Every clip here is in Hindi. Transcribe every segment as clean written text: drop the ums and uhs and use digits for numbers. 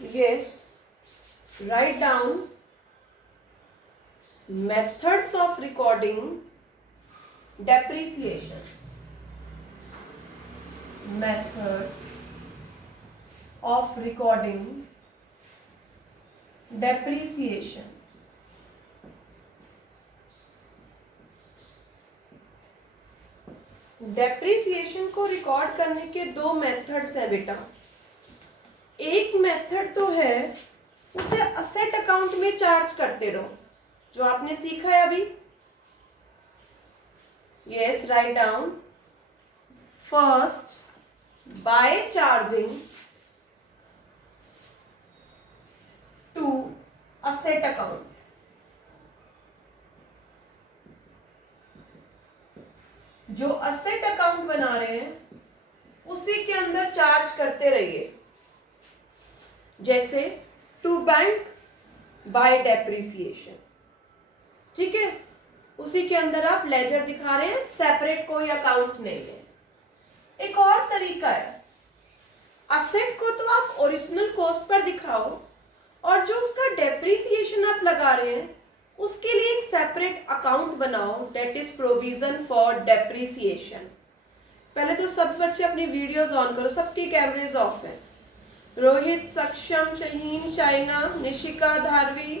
Yes, write down methods of recording depreciation. Methods of recording depreciation. Depreciation को रिकॉर्ड करने के दो मेथड्स हैं बेटा। एक मेथड तो है उसे असेट अकाउंट में चार्ज करते रहो, जो आपने सीखा है अभी। Yes, write down first by charging to asset account. जो असेट अकाउंट बना रहे हैं उसी के अंदर चार्ज करते रहिए। जैसे टू बैंक बाय डेप्रिसिएशन, ठीक है, उसी के अंदर आप लेजर दिखा रहे हैं, सेपरेट कोई अकाउंट नहीं है। एक और तरीका है, असेट को तो आप ओरिजिनल कॉस्ट पर दिखाओ और जो उसका डेप्रिसिएशन आप लगा रहे हैं उसके लिए एक सेपरेट अकाउंट बनाओ, that is provision for depreciation. पहले तो सब बच्चे अपनी वीडियोस ऑन करो, सबकी कैमरेज ऑफ है। रोहित, सक्षम, Shaheen, Shaina, Nishika, Dharavi,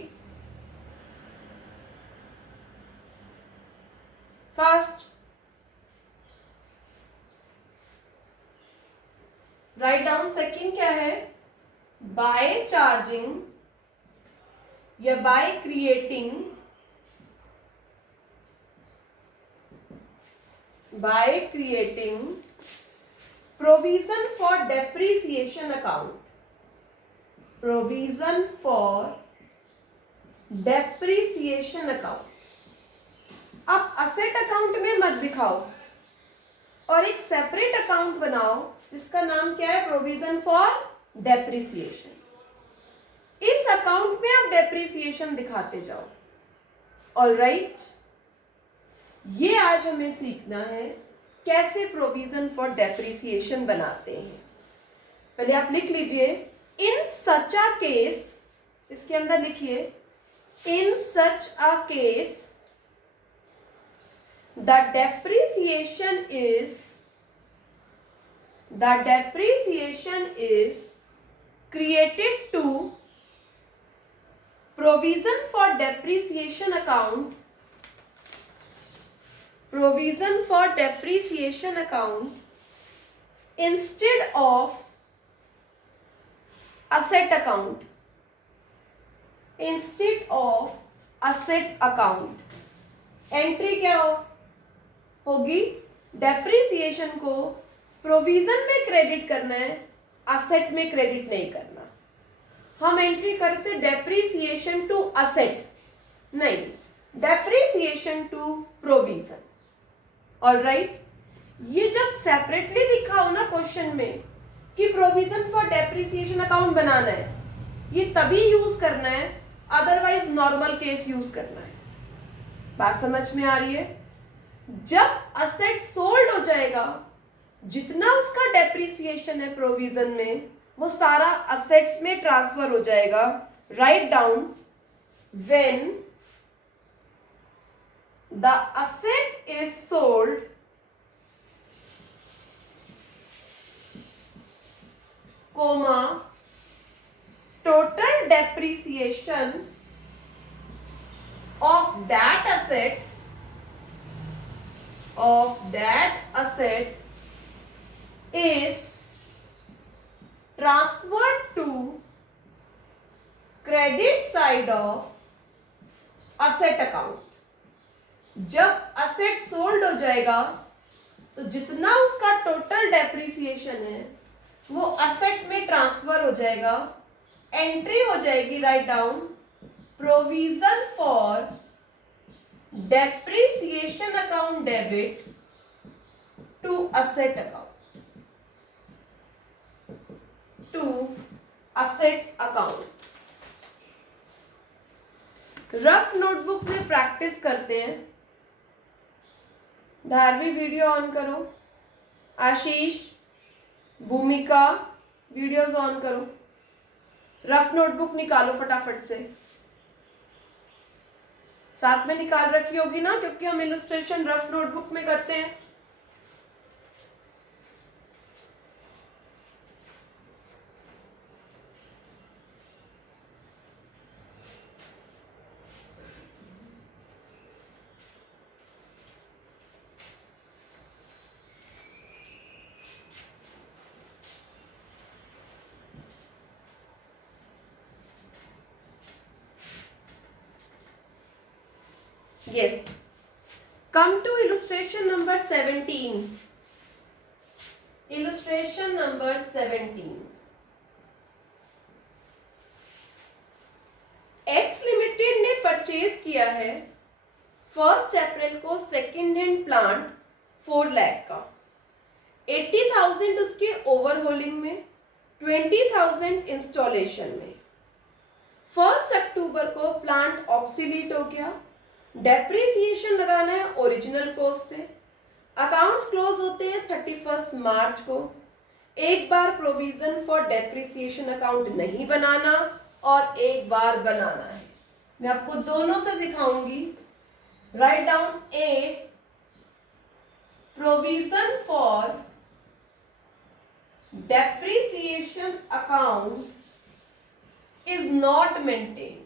fast. Write down second क्या है, बाय चार्जिंग या by creating, provision for depreciation account, provision for depreciation account। आप असेट अकाउंट में मत दिखाओ और एक सेपरेट अकाउंट बनाओ जिसका नाम क्या है, प्रोविजन फॉर डेप्रिसिएशन। इस अकाउंट में आप डेप्रिसिएशन दिखाते जाओ। ऑलराइट, ये आज हमें सीखना है कैसे प्रोविजन फॉर डेप्रिसिएशन बनाते हैं। पहले आप लिख लीजिए, इन सच अ केस, इसके अंदर लिखिए, in such a case the depreciation is created to provision for depreciation account, provision for depreciation account instead of asset account, instead of asset account। Entry क्या होगी, डेप्रिसिएशन को प्रोविजन में क्रेडिट करना है, असेट में क्रेडिट नहीं करना। हम एंट्री करते डेप्रिसिएशन टू असेट, नहीं, डेप्रिसिएशन टू प्रोविजन। ऑलराइट, ये जब सेपरेटली लिखा हो ना क्वेश्चन में कि प्रोविजन फॉर डेप्रिसिएशन अकाउंट बनाना है, ये तभी यूज करना है, अदरवाइज नॉर्मल केस यूज करना है। बात समझ में आ रही है? जब असेट सोल्ड हो जाएगा, जितना उसका डेप्रिसिएशन है प्रोविजन में, वो सारा असेट्स में ट्रांसफर हो जाएगा। Write down, when the asset is sold, comma, total depreciation of that asset is transferred to credit side of asset account। जब asset sold हो जाएगा तो जितना उसका टोटल डेप्रिसिएशन है वो asset में ट्रांसफर हो जाएगा। एंट्री हो जाएगी, write down, provision for depreciation account debit to asset account, to asset account. Rough notebook में प्रैक्टिस करते हैं। धारवी, वीडियो ऑन करो। आशीष, भूमिका, वीडियोस ऑन करो। रफ नोटबुक निकालो फटाफट से, साथ में निकाल रखी होगी ना, क्योंकि हम इलस्ट्रेशन रफ नोटबुक में करते हैं। Yes. Come to illustration number 17. Illustration number 17. X limited ने परचेज किया है 1 अप्रैल को सेकेंड हैंड प्लांट 4 लाख का, 80,000 उसके ओवरहोलिंग में, 20,000 इंस्टॉलेशन में। 1 अक्टूबर को प्लांट ऑब्सोलीट हो गया, डेप्रिसिएशन लगाना है ओरिजिनल कॉस्ट से। अकाउंट्स क्लोज होते हैं 31 मार्च को। एक बार प्रोविजन फॉर डेप्रिसिएशन अकाउंट नहीं बनाना और एक बार बनाना है। मैं आपको दोनों से दिखाऊंगी। Write down A, provision for depreciation account is not maintained.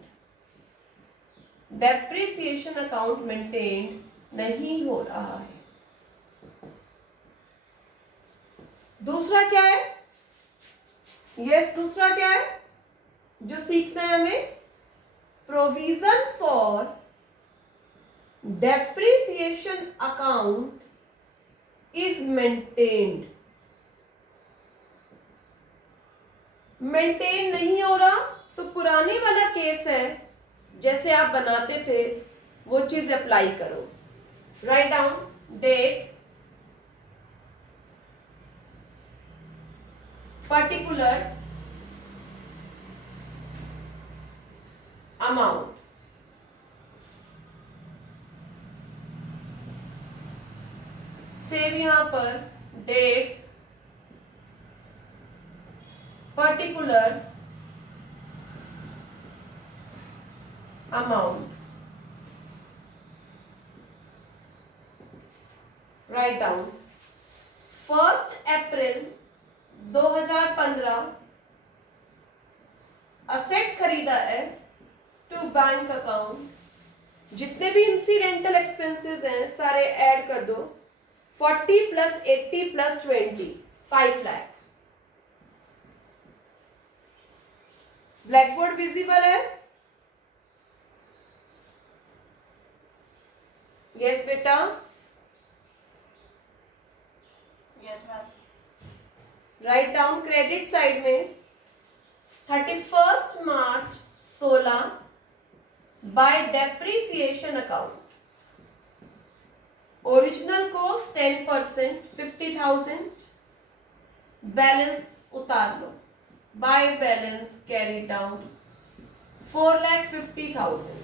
Depreciation account maintain नहीं हो रहा है। दूसरा क्या है? यस, दूसरा क्या है जो सीखना है हमें? Provision for depreciation account is maintained. Maintain नहीं हो रहा तो पुराने वाला केस है, जैसे आप बनाते थे वो चीज अप्लाई करो। Write down date, particulars, amount. Save यहां पर date, particulars, amount. Write down 1 April 2015 असेट खरीदा है टू बैंक अकाउंट। जितने भी इंसिडेंटल एक्सपेंसेस हैं सारे ऐड कर दो। 40 plus 80 plus 20, 5 lakh. Black board visible है? यस बेटा, yes ma'am. Right down credit side में 31 मार्च 16 by depreciation account. Original cost 10%, 50,000। Balance उतार लो। By balance carry down 4,50,000।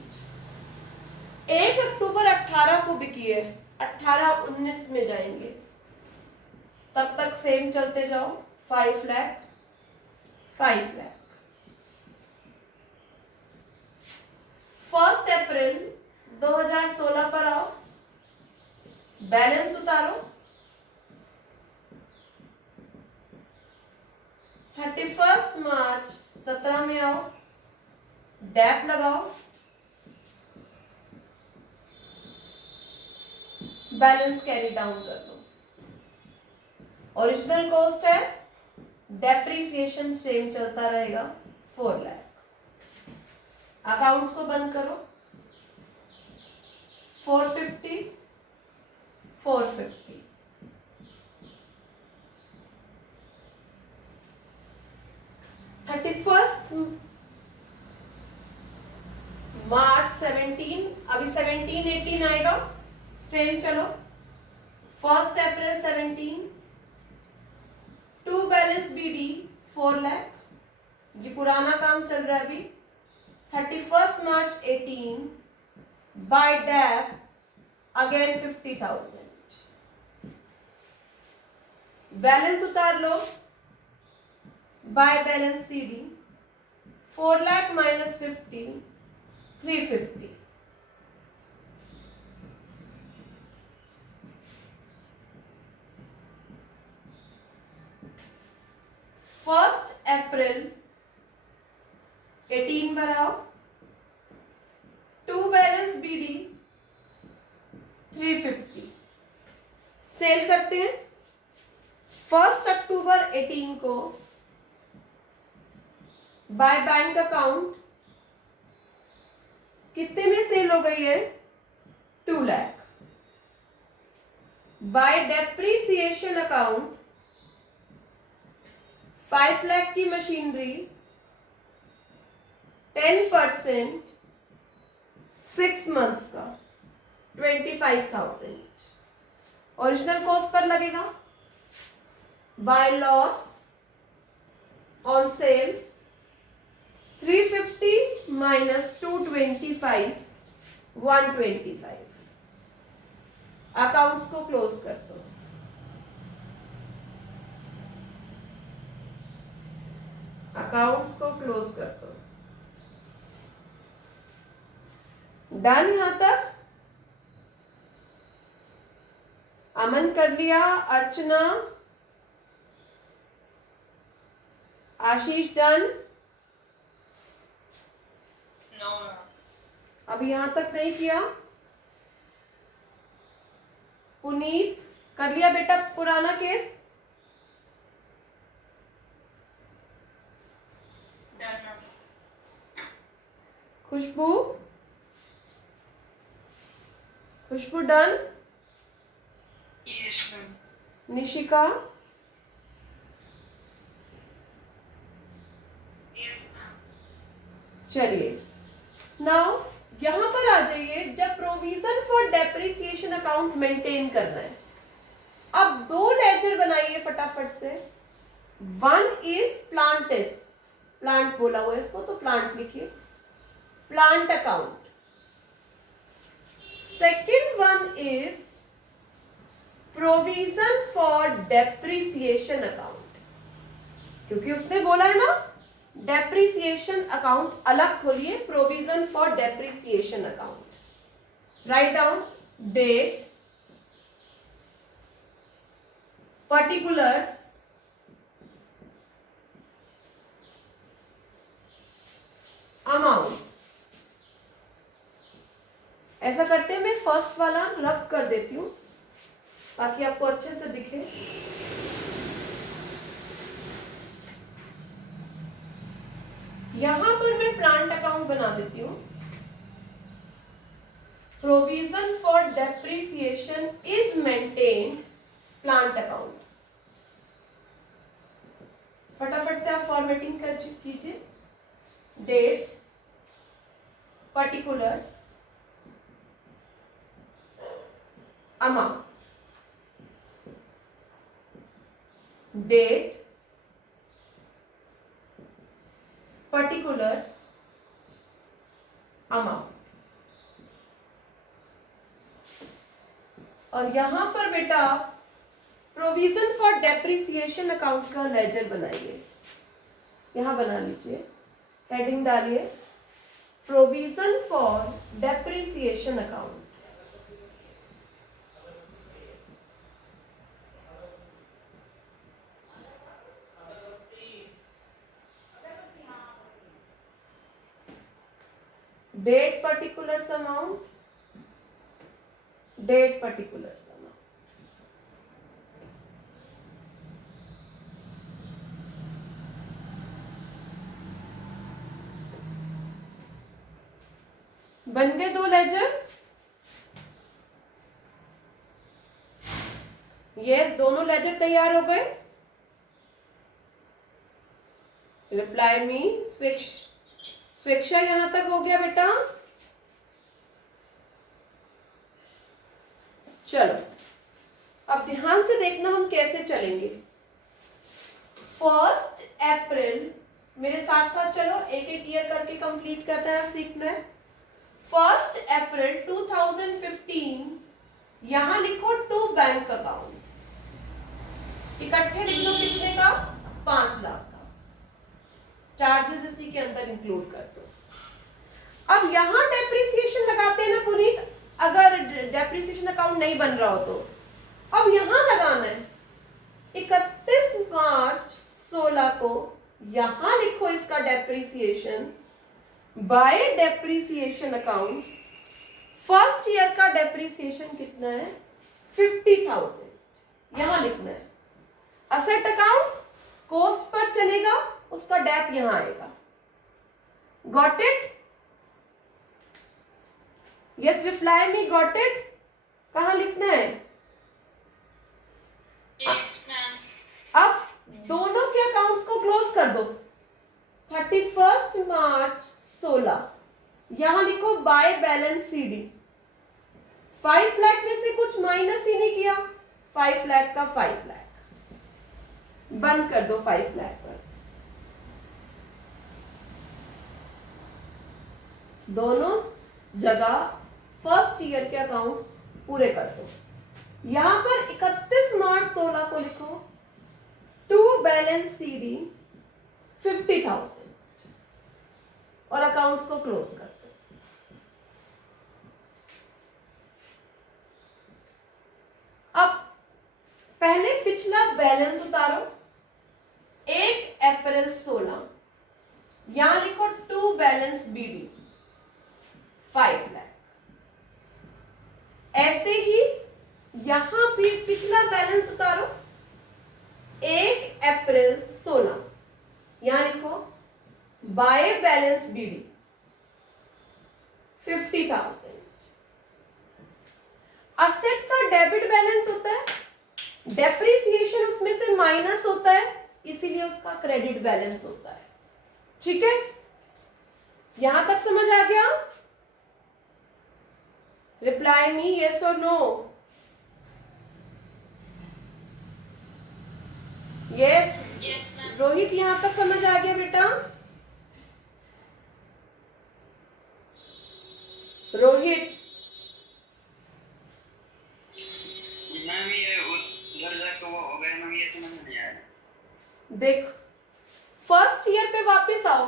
1 अक्टूबर 18 को बिकी है, 18-19 में जाएंगे, तब तक सेम चलते जाओ। 5 लाख, 5 लाख। 1 अप्रैल 2016 पर आओ, बैलेंस उतारो। 31 मार्च 17 में आओ, डैप लगाओ, बैलेंस कैरी डाउन कर लो। ओरिजिनल कॉस्ट है, डेप्रिसिएशन सेम चलता रहेगा 4 लाख। अकाउंट्स को बंद करो। 450, 450। मार्च 17, अभी 17, 18 आएगा, सेम चलो। 1 अप्रैल 17 टू बैलेंस बीडी 4 लाख, ये पुराना काम चल रहा है अभी। 31 मार्च 18 बाय डैप अगेन 50,000। बैलेंस उतार लो। By balance CD 4 lakh minus 50, 350। First April 18 भराओ, 2 बैलेंस बीडी 350। सेल करते हैं। 1 अक्टूबर 18 को बाय बैंक अकाउंट कितने में सेल हो गई है? 2 lakh. By depreciation account 5 lakh की मशीनरी 10% 6 मंथ्स का 25,000 ओरिजिनल कॉस्ट पर लगेगा। By loss on sale 350 minus 225 125। Accounts को क्लोज कर दो। अकाउंट्स को क्लोज कर दो। डन यहां तक? अमन कर लिया, अर्चना, आशीष डन? नो। अभी यहां तक नहीं किया? पुनीत कर लिया बेटा पुराना case? Done ma'am. Khushboo? Khushboo done? Yes ma'am. Nishika? Yes ma'am. चलिए नाउ यहां पर आ जाइए। जब provision for depreciation account maintain करना है, अब 2 लेजर बनाइए फटाफट से। 1 इज प्लांट टेस्ट, प्लांट बोला हुआ है इसको तो प्लांट लिखिए, plant account. Second one is provision for depreciation account, क्योंकि उसने बोला है ना डेप्रिसिएशन अकाउंट अलग खोलिए, provision for depreciation account. Write down date, particulars, amount. ऐसा करते हैं, मैं फर्स्ट वाला रब कर देती हूं ताकि आपको अच्छे से दिखे। यहां पर मैं प्लांट अकाउंट बना देती हूं। Provision for depreciation is maintained plant account. फटाफट से आप फॉर्मेटिंग कर कीजिए। Date, particulars, amount. Date, particulars, amount. और यहां पर बेटा प्रोविजन फॉर डेप्रिसिएशन अकाउंट का लेजर बनाइए। यहां बना लीजिए, हेडिंग डालिए provision for depreciation account. Date, particulars, amount, date, particulars, amount. बन गए 2 लेजर? यस, दोनों लेजर तैयार हो गए। Reply me. स्वेच्छा यहां तक हो गया बेटा? चलो अब ध्यान से देखना हम कैसे चलेंगे। 1 अप्रैल, मेरे साथ साथ चलो, एक एक ईयर करके कंप्लीट करना है, सीखना है। 1 अप्रैल 2015, यहां लिखो टू बैंक अकाउंट। इकट्ठे लिख लो कितने का? 5 लाख का। चार्जेस इसी के अंदर इंक्लूड कर दो। अब यहां डेप्रिसिएशन लगाते हैं ना पुनीत, अगर डेप्रिसिएशन अकाउंट नहीं बन रहा हो तो अब यहां लगाना है 31 मार्च 16 को, यहां लिखो इसका depreciation bye depreciation account. First year का डेप्रिसिएशन कितना है 50,000, यहां लिखना है। असेट अकाउंट कॉस्ट पर चलेगा, उसका डेप यहां आएगा। Got it? Yes, reply me, got it? कहां लिखना है? Yes, ma'am. अब दोनों के अकाउंट्स को क्लोज कर दो। 31 मार्च 16, यहां लिखो बाय बैलेंस सीडी। 5 लाख में से कुछ माइनस ही नहीं किया, 5 लाख का 5 लाख बंद कर दो 5 लाख पर। दोनों जगह फर्स्ट ईयर के अकाउंट्स पूरे कर दो। यहां पर 31 मार्च 16 को लिखो टू बैलेंस सीडी 50,000 और अकाउंट्स को क्लोज कर दो। अब पहले पिछला बैलेंस उतारो। 1 अप्रैल 16, यहां लिखो टू बैलेंस बीडी 5 लाख। ऐसे ही यहां भी पिछला बैलेंस उतारो। 1 अप्रैल 16, यहां लिखो बाय बैलेंस बीडी 50,000। असेट का डेबिट बैलेंस होता है, डेप्रिसिएशन उसमें से माइनस होता है, इसीलिए उसका क्रेडिट बैलेंस होता है। ठीक है, यहां तक समझ आ गया? रिप्लाई मी यस और no. Yes Yes, ma'am. Rohit, यहां तक समझ आ गया बेटा? रोहित, मैम ये उधर जाके वो हो गया मैम, ये समझ में नहीं आया। देख फर्स्ट ईयर पे वापस आओ।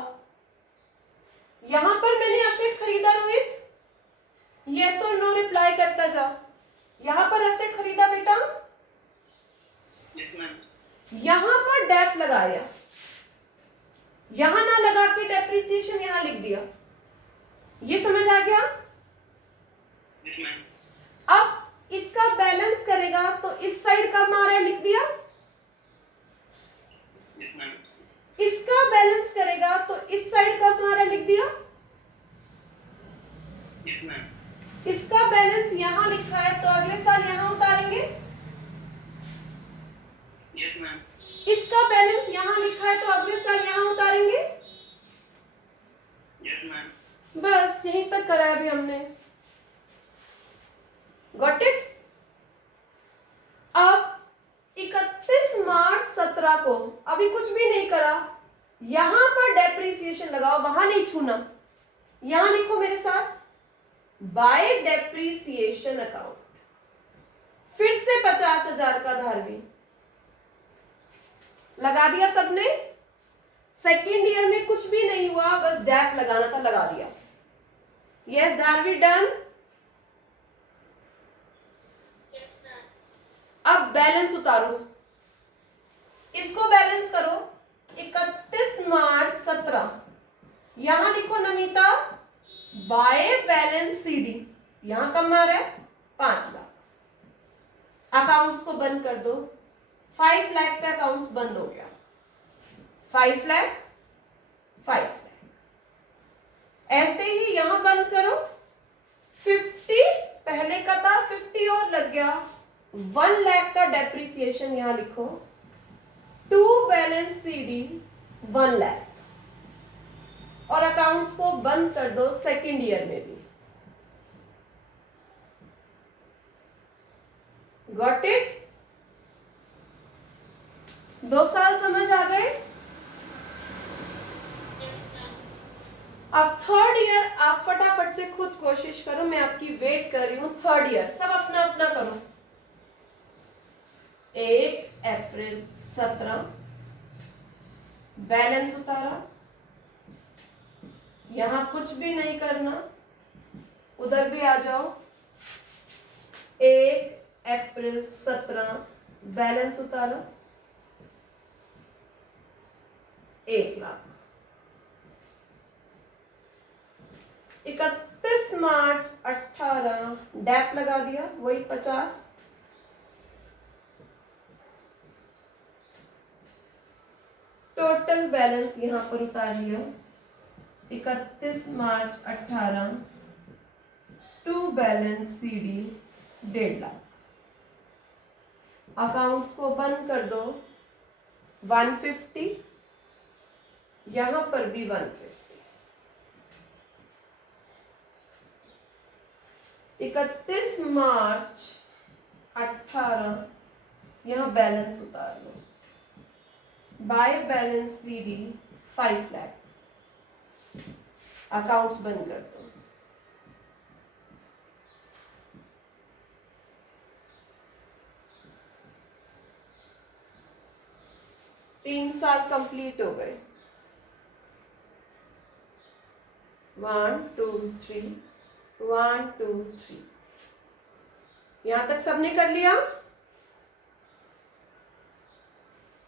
यहां पर मैंने असेट खरीदा रोहित, यस और नो रिप्लाई करता जाओ। यहां पर असेट खरीदा बेटा, यस मैम। यहां पर डेप लगाया, यहां ना लगा के डेप्रिसिएशन यहां लिख दिया। ये समझ आ गया? Yes ma'am. अब इसका बैलेंस करेगा तो इस साइड कब आ रहा है लिख दिया। Yes ma'am. इसका बैलेंस करेगा तो इस साइड कब आ रहा है लिख दिया। Yes ma'am. इसका बैलेंस यहां लिखा है तो अगले साल यहां उतारेंगे। Yes ma'am. इसका बैलेंस यहां लिखा है तो अगले साल यहां उतारेंगे। Yes ma'am. बस यहीं तक करा है अभी हमने। Got it? अब 31 मार्च 17 को अभी कुछ भी नहीं करा, यहां पर डेप्रिसिएशन लगाओ, वहां नहीं छूना। यहां लिखो मेरे साथ बाय डेप्रिसिएशन अकाउंट, फिर से 50,000 का धारवी लगा दिया सबने। सेकेंड ईयर में कुछ भी नहीं हुआ, बस डैप लगाना था, लगा दिया। Yes Dharavi, done. Yes, ma'am. अब बैलेंस उतारो, इसको बैलेंस करो। 31 मार्च 17, यहां लिखो नमिता बाय बैलेंस सीडी, यहां कम आ रहा है 5 लाख। अकाउंट्स को बंद कर दो। 5 लाख पे अकाउंट्स बंद हो गया। 5 लाख 5 लाख। ऐसे ही यहां बंद करो। 50 पहले का था, 50 और लग गया। 1 लाख का डेप्रिसिएशन यहां लिखो। टू बैलेंस सीडी 1 लाख और अकाउंट्स को बंद कर दो सेकेंड ईयर में भी। Got it? 2 साल समझ आ गए? Yes, ma'am. अब थर्ड ईयर आप फटाफट से खुद कोशिश करो, मैं आपकी वेट कर रही हूं। थर्ड ईयर सब अपना अपना करो। 1 अप्रैल 17 बैलेंस उतारा, यहां कुछ भी नहीं करना, उधर भी आ जाओ। 1 अप्रैल 17 बैलेंस उतारो 1 लाख। 31 मार्च 18 डैप लगा दिया, वही 50। टोटल बैलेंस यहां पर उतार लिया 31 मार्च 18 to balance CD 1.5 lakh. Accounts को बंद कर दो। 150, यहां पर भी 150। 31 मार्च 18 यहां बैलेंस उतार लो। By balance CD 5 lakh. Accounts बंद कर दो। तीन साल कंप्लीट हो गए। 1 2 3 1 2 3। यहां तक सबने कर लिया?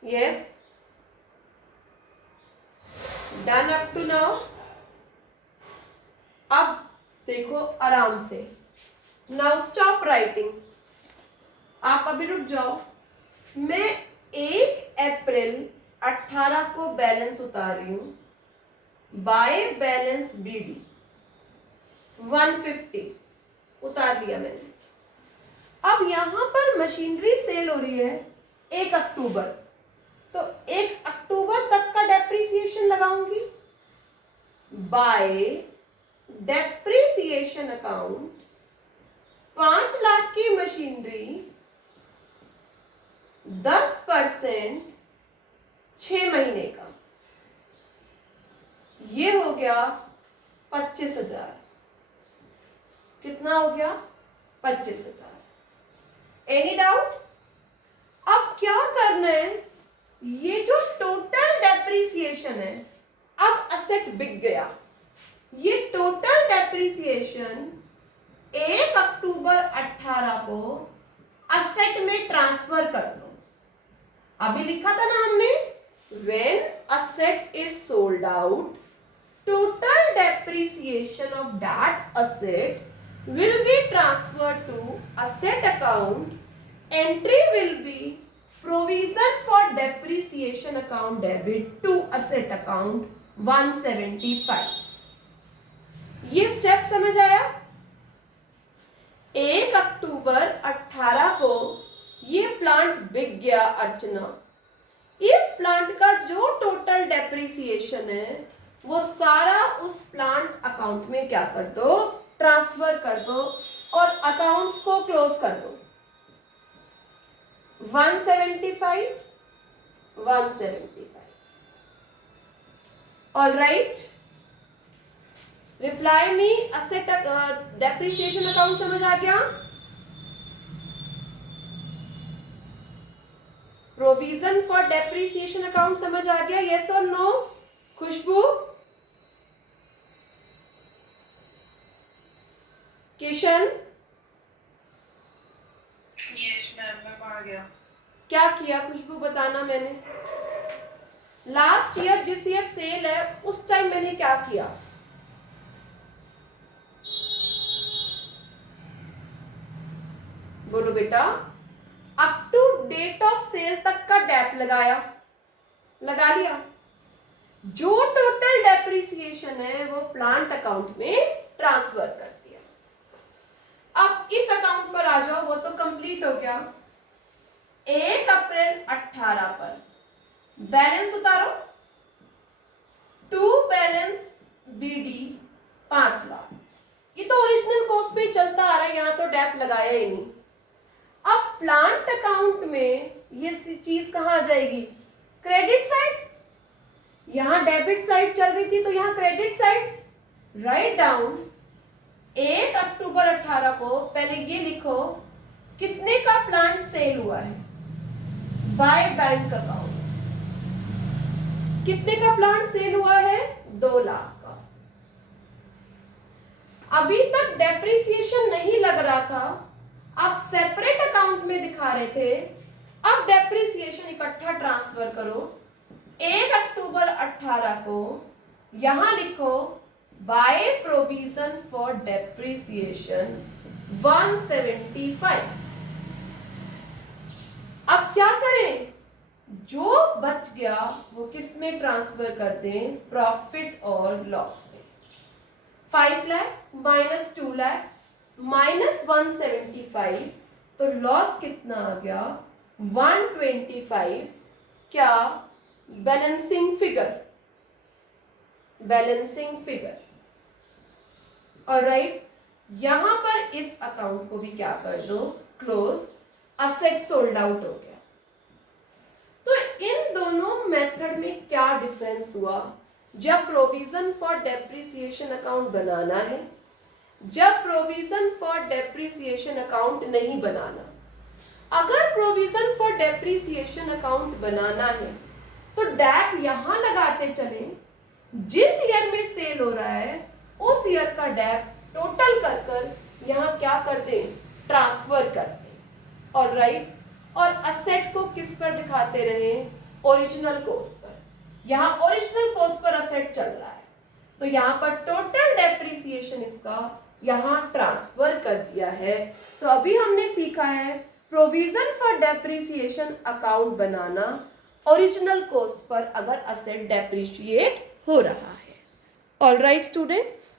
Yes, done up to now. अब देखो आराम से। Now stop writing. आप अभी रुक जाओ। मैं 1 अप्रैल 18 को बैलेंस उतार रही हूं। बाय बैलेंस बीडी 150 उतार लिया मैंने। अब यहां पर मशीनरी सेल हो रही है 1 अक्टूबर, तो 1 अक्टूबर तक का डेप्रिसिएशन लगाऊंगी। बाय डेप्रिसिएशन अकाउंट 5 लाख की मशीनरी 10% 6 महीने का, ये हो गया 25,000। कितना हो गया? 25,000। Any doubt? अब क्या करना है? ये जो टोटल डेप्रिसिएशन है, अब असेट बिक गया। ये टोटल डेप्रिसिएशन 1 अक्टूबर 18 को असेट में ट्रांसफर कर दो। अभी लिखा था ना हमने, when asset is sold out, total depreciation of that asset will be transferred to asset account. Entry will be provision for depreciation account debit to asset account 175। ये स्टेप समझ आया? 1 अक्टूबर 18 को ये प्लांट बिक गया अर्चना। इस प्लांट का जो टोटल डेप्रिसिएशन है वो सारा उस प्लांट अकाउंट में क्या कर दो? ट्रांसफर कर दो और अकाउंट्स को क्लोज कर दो। 175 175। All right, reply me. Asset depreciation account समझ आ गया? प्रोविजन फॉर डेप्रिसिएशन अकाउंट समझ आ गया? यस और no? Khushbu, Kishan, yes ma'am आ गया। क्या किया खुशबू बताना। मैंने लास्ट ईयर जिस ईयर सेल है उस टाइम मैंने क्या किया? बोलो बेटा। Up to date of sale तक का डेप लगाया, लगा लिया। जो टोटल डेप्रिसिएशन है वो प्लांट अकाउंट में ट्रांसफर कर दिया। अब इस अकाउंट पर आ जाओ, वो तो कंप्लीट हो गया। 1 अप्रैल 18 पर बैलेंस उतारो। To balance BD 5 lakh. ये तो ओरिजिनल कॉस्ट पे चलता आ रहा है, यहां तो डेप लगाया ही नहीं। अब प्लांट अकाउंट में ये चीज कहां आ जाएगी? Credit side. यहां डेबिट साइड चल रही थी तो यहां क्रेडिट साइड। राइट डाउन 1 अक्टूबर 18 को पहले ये लिखो कितने का प्लांट सेल हुआ है। बाय बैंक अकाउंट कितने का प्लांट सेल हुआ है? 2 लाख का। अभी तक डेप्रिसिएशन नहीं लग रहा था, आप सेपरेट अकाउंट में दिखा रहे थे, अब डेप्रिसिएशन इकट्ठा ट्रांसफर करो। 1 अक्टूबर 18 को यहां लिखो बाय प्रोविजन फॉर डेप्रिसिएशन 175। अब क्या करें, जो बच गया वो किस में ट्रांसफर कर दें, प्रॉफिट और लॉस में। 5 लाख माइनस 2 लाख माइनस 175, तो लॉस कितना आ गया 125। क्या, balancing figure, balancing figure. Alright, यहां पर इस अकाउंट को भी क्या कर दो, क्लोज, असेट सोल्ड आउट हो गया। तो इन दोनों मेथड में क्या डिफरेंस हुआ, जब प्रोविजन फॉर डेप्रिसिएशन अकाउंट बनाना है, जब प्रोविजन फॉर डेप्रिसिएशन अकाउंट नहीं बनाना। अगर प्रोविजन फॉर डेप्रिसिएशन अकाउंट बनाना है तो डैप यहां लगाते चलें, जिस ईयर में सेल हो रहा है उस ईयर का डैप टोटल कर कर यहां क्या कर दें, ट्रांसफर कर दें। ऑलराइट, और असेट को किस पर दिखाते रहे, ओरिजिनल कॉस्ट पर। यहां ओरिजिनल कॉस्ट पर असेट चल रहा है, तो यहां पर टोटल डेप्रिसिएशन इसका यहां ट्रांसफर कर दिया है। तो अभी हमने सीखा है provision for depreciation account banana original cost per अगर असेट डेप्रिशिएट हो रहा है। Alright students.